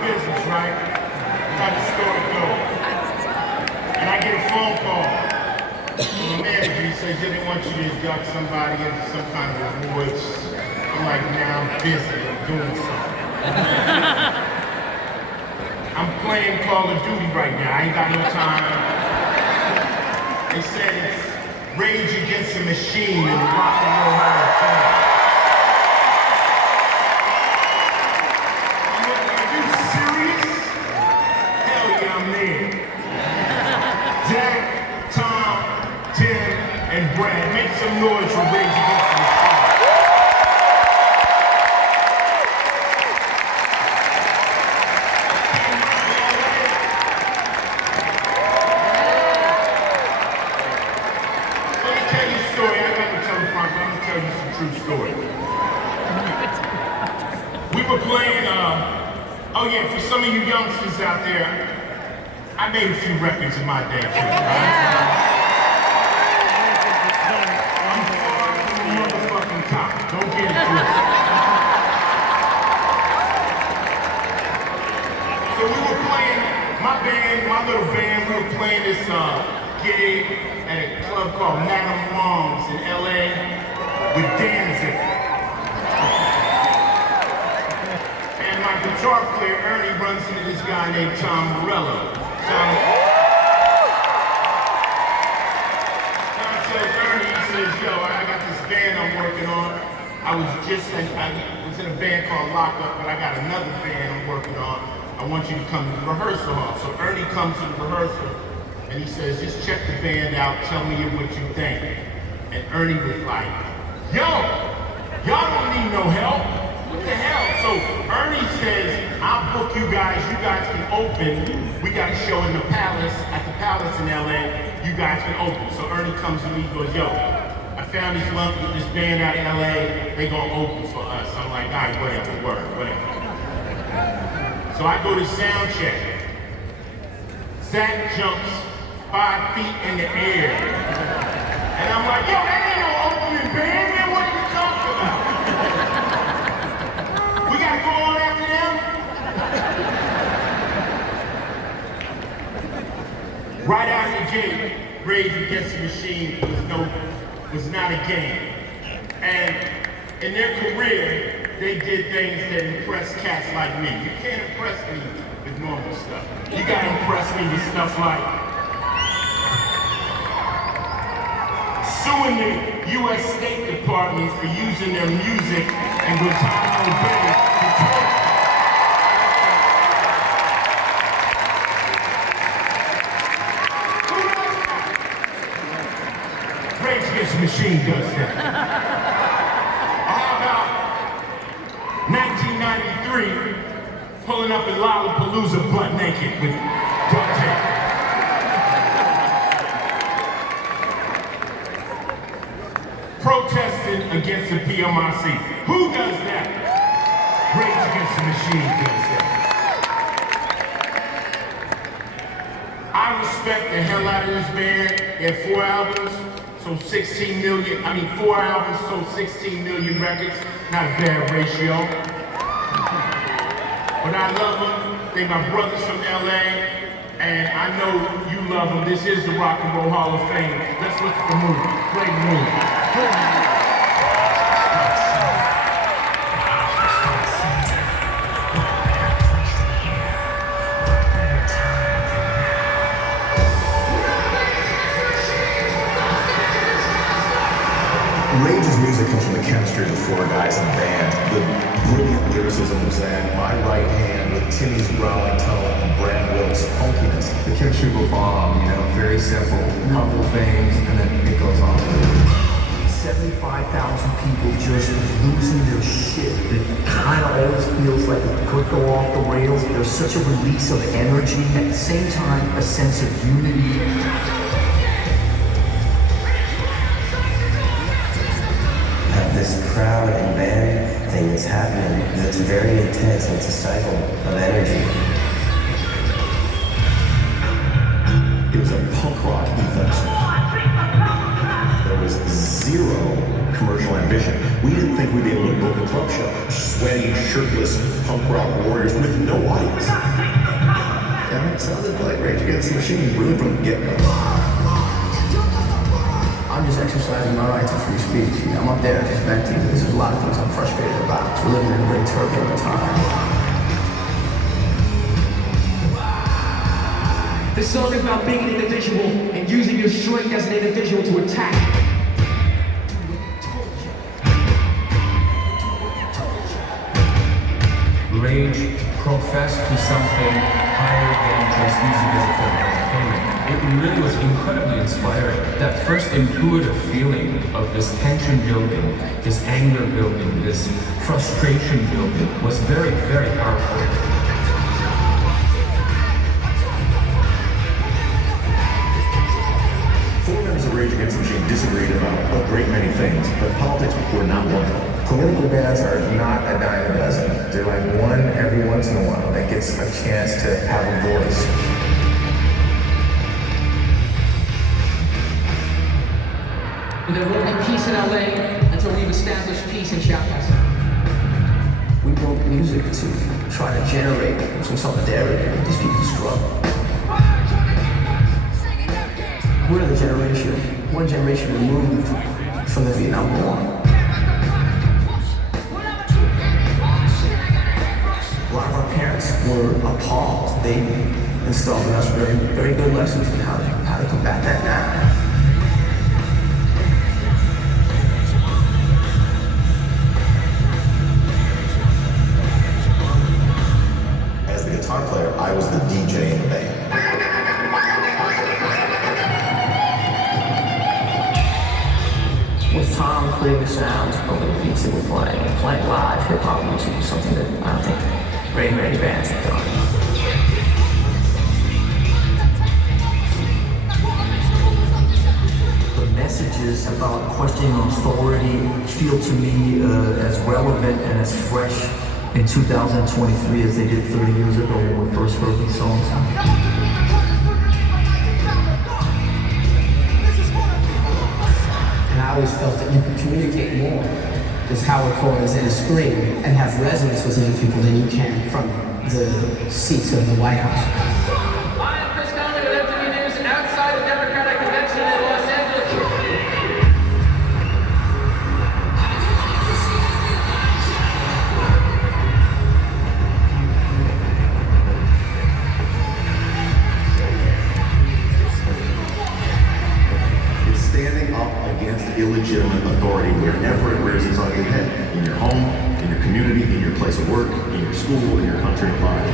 business, right? How the story goes. And I get a phone call from a manager. He says, yeah, they want you to induct somebody into some kind of awards. I'm like, now I'm busy. I'm doing something. I'm playing Call of Duty right now. I ain't got no time. They said it's Rage Against the Machine in the Rock and Roll Hall of Fame. I'm like, are you serious? Hell yeah, I'm there. Jack, Tom, Tim, and Brad, make some noise for Rage Against the Machine. True story. We were playing, oh yeah, for some of you youngsters out there, I made a few records in my day too. I'm far from the motherfucking top. Don't get it twisted. So we were playing, my little band, we were playing this gig at a club called Madame Mom's in LA. With Danzig. And my guitar player, Ernie, runs into this guy named Tom Morello. Tom tells Ernie, he says, yo, I got this band I'm working on. I was in a band called Lock Up, but I got another band I'm working on. I want you to come to the rehearsal hall. So Ernie comes to the rehearsal, and he says, just check the band out, tell me what you think. And Ernie was like, yo, y'all don't need no help. What the hell? So Ernie says, I'll book you guys can open. We got a show in the Palace, at the Palace in LA. You guys can open. So Ernie comes to me and goes, yo, I found this band out in LA. They gonna open for us. I'm like, all right, whatever. So I go to sound check. Zach jumps 5 feet in the air. And I'm like, yo, that ain't no opening band. We gotta go on after them? Right out the gate, Rage Against the Machine was not a game. And in their career, they did things that impressed cats like me. You can't impress me with normal stuff. You gotta impress me with stuff like suing the U.S. State Department for using their music and Guantanamo Bay for torture. Who does that? Rage Against the Machine does that. How about 1993, pulling up in Lollapalooza butt naked with duct tape? Protesting against the PMRC. Who does that? Rage Against the Machine does that. I respect the hell out of this band. They had 4 albums, so 16 million, 4 albums, so 16 million records. Not a bad ratio. But I love them. They're my brothers from LA. And I know you love them. This is the Rock and Roll Hall of Fame. Let's look at the movie. Great movie. Rage's music comes from the chemistry of the 4 guys in the band. The brilliant lyricism of Zach, my right hand, with Timmy's growling tone, and Brad Wilk's funkiness. The chemistry will bomb, very simple, couple things, and then it goes on. 75,000 people just losing their shit. It kind of always feels like it could go off the rails. There's such a release of energy, at the same time, a sense of unity. This crowd and band thing that's happening that's very intense, and it's a cycle of energy. It was a punk rock ethos. There was zero commercial ambition. We didn't think we'd be able to book a club show. Sweaty, shirtless punk rock warriors with no audience. I mean, it sounded like Rage Against the Machine really from the get-go. I'm just exercising my right to free speech. I'm up there just venting. There's a lot of things I'm frustrated about. We're living in a very turbulent time. This song is about being an individual and using your strength as an individual to attack. Rage professed to something higher than just music as a form of entertainment. It really was incredibly inspiring. That first intuitive feeling of this tension building, this anger building, this frustration building was very, very powerful. Four members of Rage Against the Machine disagreed about a great many things, but politics were not one of them. Political bands are not a dime a dozen. They're like one every once in a while that gets a chance to have a voice. There will be peace in LA until we've established peace in Chiapas. We wrote music to try to generate some solidarity with these people's struggle. We're the generation, one generation removed from the Vietnam War. A lot of our parents were appalled. They installed in us very, very good lessons in how to combat that now. As the guitar player, I was the DJ in the band. With Tom creating sounds over the beats that we're playing, and playing live hip-hop music is something that I don't think very many bands have done. The messages about questioning authority feel to me as relevant and as fresh in 2023 as they did 30 years ago when we first heard these songs. I always felt that you could communicate more with power chords and a scream and have resonance with young people than you can from the seats of the White House. I am Chris Conley with MTV News outside the Democratic Convention in Los Angeles. It's standing up against illegitimate authority wherever it rears its ugly head. In your home, in your community, in your place of work, in your school, in your country at large.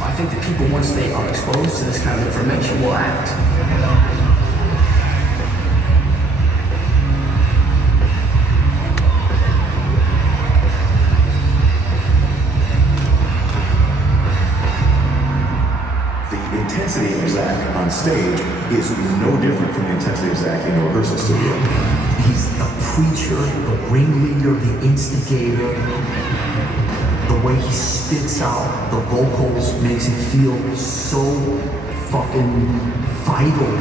I think that people, once they are exposed to this kind of information, will act. The intensity of Zach on stage is no different from the intensity of Zach in the rehearsal studio. He's a preacher, the ringleader, the instigator. The way he spits out the vocals makes it feel so fucking vital.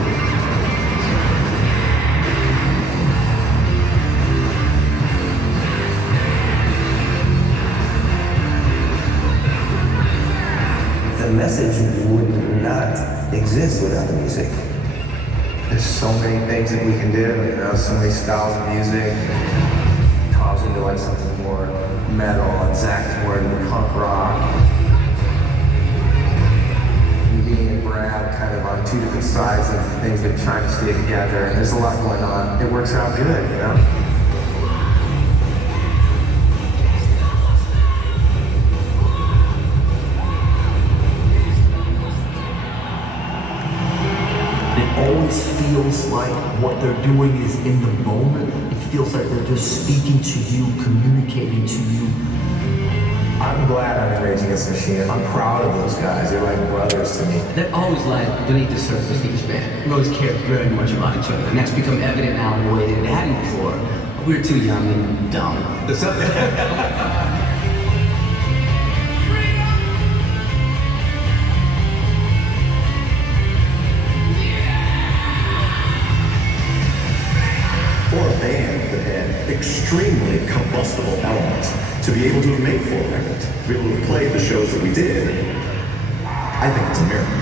The message would not exist without the music. There's so many things that we can do, so many styles of music. Tom's into like something more metal, and Zach's more into punk rock. Me and Brad kind of on two different sides of things that are trying to stay together, and there's a lot going on. It works out good, you know? It always feels like what they're doing is in the moment. It feels like they're just speaking to you, communicating to you. I'm glad I'm in Rage Against the Machine. I'm proud of those guys. They're like brothers to me. That always lied beneath the surface of this band. We always cared very much about each other, and that's become evident now in a way that it hadn't before. We were too young and dumb. extremely combustible elements. To be able to make 4 records, to be able to play the shows that we did, I think it's a miracle.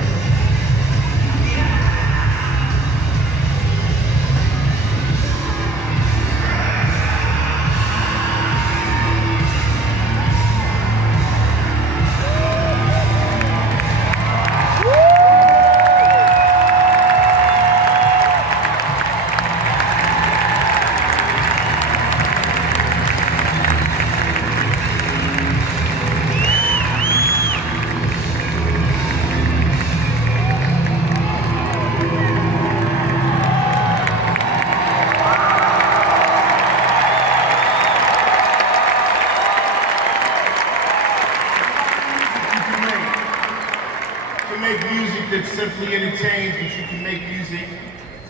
Make music that simply entertains, but you can make music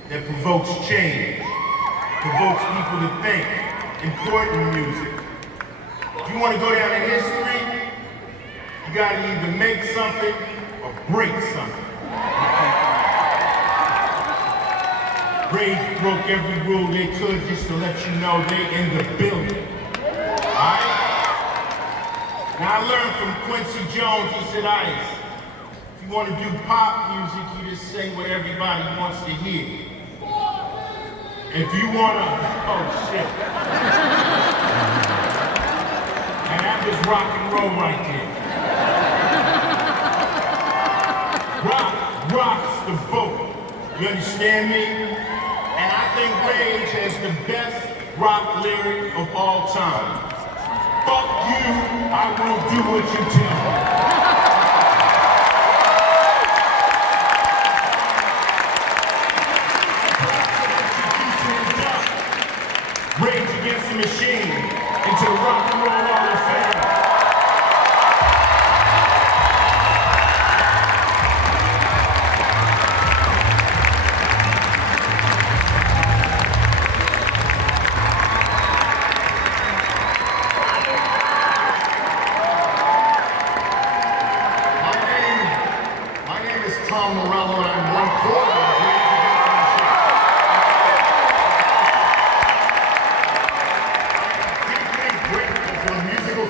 that provokes change, provokes people to think, important music. If you want to go down in history, you got to either make something or break something. Rage broke every rule they could just to let you know they in the building. Alright? Now I learned from Quincy Jones, he said, Ice, if you want to do pop music, you just say what everybody wants to hear. If you want to, oh shit. And that was rock and roll right there. Rock rocks the boat. You understand me? And I think Rage has the best rock lyric of all time. Fuck you, I will do what you tell me. Rage Against the Machine into the Rock and Roll Hall of Fame. My name is Tom Morello, and I'm one quarter of Rage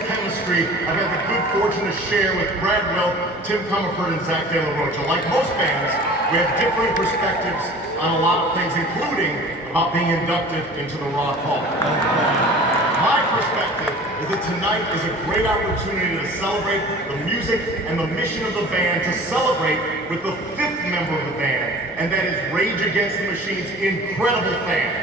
Chemistry I've had the good fortune to share with Brad Wilk, Tim Comerford, and Zach De La Rocha. Like most bands, we have differing perspectives on a lot of things, including about being inducted into the Rock Hall. My perspective is that tonight is a great opportunity to celebrate the music and the mission of the band, to celebrate with the 5th member of the band, and that is Rage Against the Machine's incredible fans.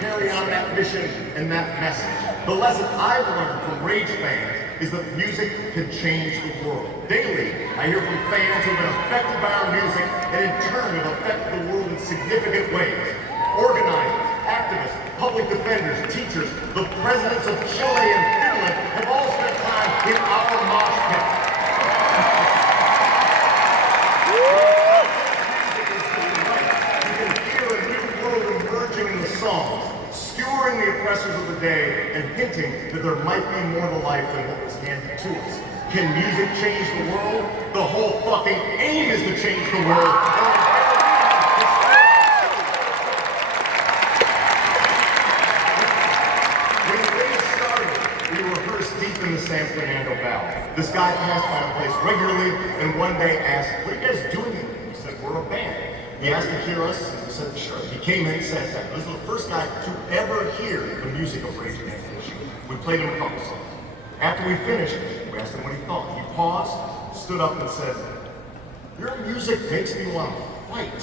Carry on that mission and that message. The lesson I've learned from Rage fans is that music can change the world. Daily, I hear from fans who have been affected by our music and in turn have affected the world in significant ways. Organizers, activists, public defenders, teachers, the presidents of Chile and Finland have all spent time in our mosh pit. In the songs, skewering the oppressors of the day and hinting that there might be more to life than what was handed to us. Can music change the world? The whole fucking aim is to change the world. When the day started, we rehearsed deep in the San Fernando Valley. This guy passed by the place regularly and one day asked, "What are you guys doing here?" We said, "We're a band." He asked to hear us, and we said, "Sure." He came in and said that. This was the first guy to ever hear the music of Rage Against the Machine. We played him a couple songs. After we finished, we asked him what he thought. He paused, stood up and said, "Your music makes me want to fight."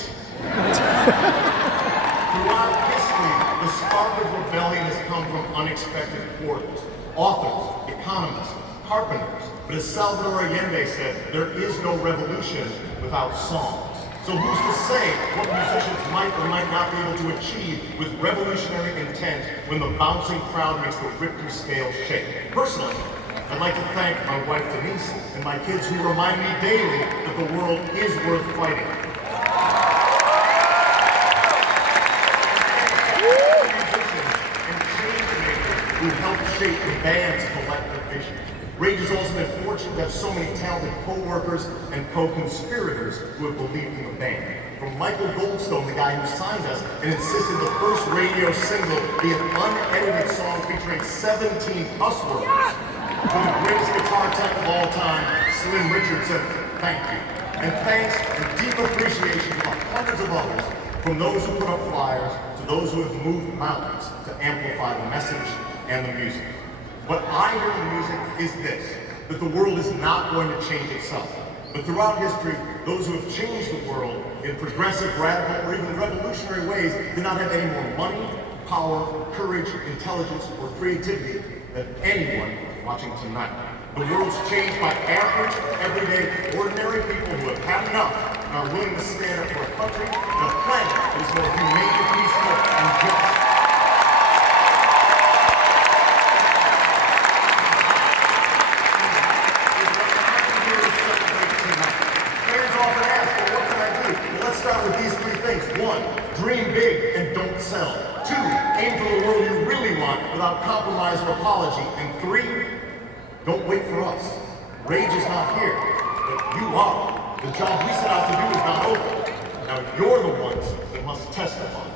Throughout history, the spark of rebellion has come from unexpected quarters. Authors, economists, carpenters. But as Salvador Allende said, there is no revolution without songs. So who's to say what musicians might or might not be able to achieve with revolutionary intent when the bouncing crowd makes the Richter scale shake? Personally, I'd like to thank my wife Denise and my kids who remind me daily that the world is worth fighting. Musicians and change makers who helped shape the band's collective vision. Rage has also been fortunate to have so many talented co-workers and co-conspirators who have believed in the band. From Michael Goldstone, the guy who signed us and insisted the first radio single be an unedited song featuring 17 cuss words, to the greatest guitar tech of all time, Slim Richardson, thank you. And thanks and deep appreciation to the hundreds of others, from those who put up flyers to those who have moved mountains to amplify the message and the music. What I hear in the music is this, that the world is not going to change itself. But throughout history, those who have changed the world in progressive, radical, or even revolutionary ways did not have any more money, power, courage, intelligence, or creativity than anyone watching tonight. The world's changed by average, everyday, ordinary people who have had enough and are willing to stand up for a country and a planet that is more humane, peaceful, and just. With these three things. 1, dream big and don't sell. 2, aim for the world you really want without compromise or apology. And 3, don't wait for us. Rage is not here, but you are. The job we set out to do is not over. Now you're the ones that must testify.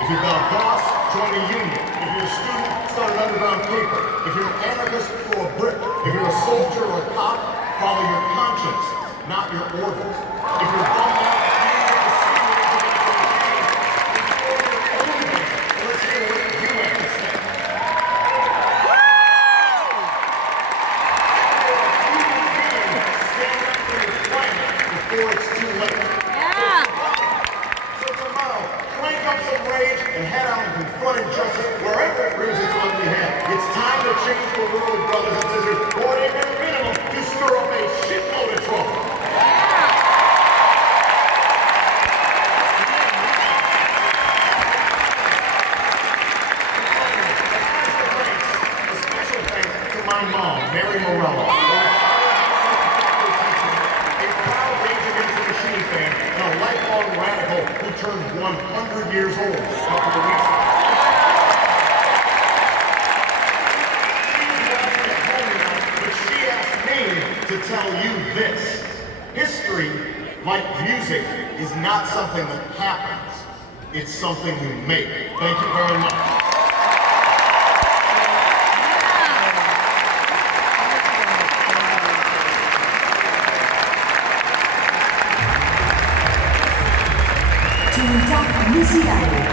If you've got a boss, join a union. If you're a student, start an underground paper. If you're an anarchist, throw a brick. If you're a soldier or a cop, follow your conscience, not your orders. If you're bummed out, before it's too late. Yeah. So tomorrow, crank up some rage and head out and confront injustice wherever it rears its ugly head. It's time to change the world, brothers and sisters, or at a minimum, to stir up a shitload of trouble. A special thanks to my mom, Mary Morello. Fan and a lifelong radical who turned 100 years old a couple of weeks ago. She's at home now, but she asked me to tell you this. History, like music, is not something that happens. It's something you make. Thank you very much. Musica.